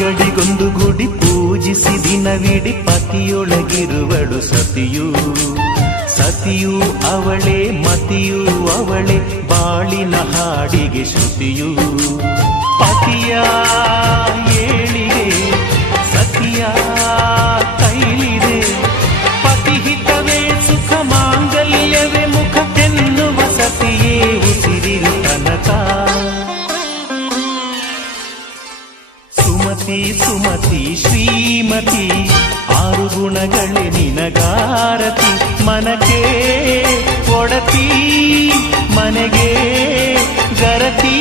ತಿಂಗಳಿಗೊಂದು ಗುಡಿ ಪೂಜಿಸಿ ದಿನವಿಡಿ ಪತಿಯೊಳಗಿರುವಳು ಸತಿಯು. ಸತಿಯು ಅವಳೇ ಮತಿಯು ಅವಳೇ ಬಾಳಿನ ಹಾಡಿಗೆ ಶ್ರುತಿಯು. ಪತಿಯ ಏಳಿಗೆ ಸತಿಯ ಕೈಲಿದೆ. ಪತಿಹಿತವೇ ಸುಖ ಮಾಂಗಲ್ಯವೇ ಮುಖಕ್ಕೆನ್ನುವ ಸತಿಯೇ ಉಸಿರಿರು ತನಕ. ಸುಮತಿ ಸುಮತಿ ಶ್ರೀಮತಿ ಆರು ಗುಣಗಳೇ ನಿನಗಾರತಿ. ಮನಕ್ಕೆ ಒಡತಿ ಮನೆಗೆ ಗರತಿ.